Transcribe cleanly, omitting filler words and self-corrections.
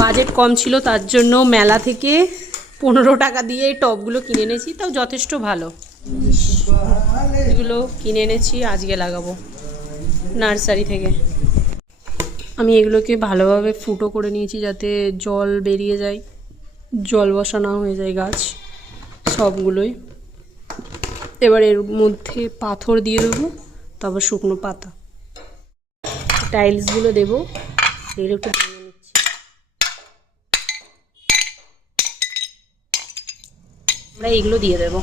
Budget কম ছিল তার জন্য মেলা থেকে 15 টাকা দিয়ে এই টবগুলো কিনে এনেছি, তাও যথেষ্ট ভালো। এগুলো কিনে এনেছি, আজকে লাগাবো নার্সারি থেকে। আমি এগুলোকে ভালোভাবে ফুটো করে নিয়েছি যাতে জল বেরিয়ে যায়, জল বসানো হয়ে যায় গাছ সবগুলোই। এবার এর মধ্যে পাথর দিয়ে দেবো, তারপর শুকনো পাতা, টাইলসগুলো দেবো। এগুলো একটু ভেঙে নিচ্ছি। আমরা এগুলো দিয়ে দেবো।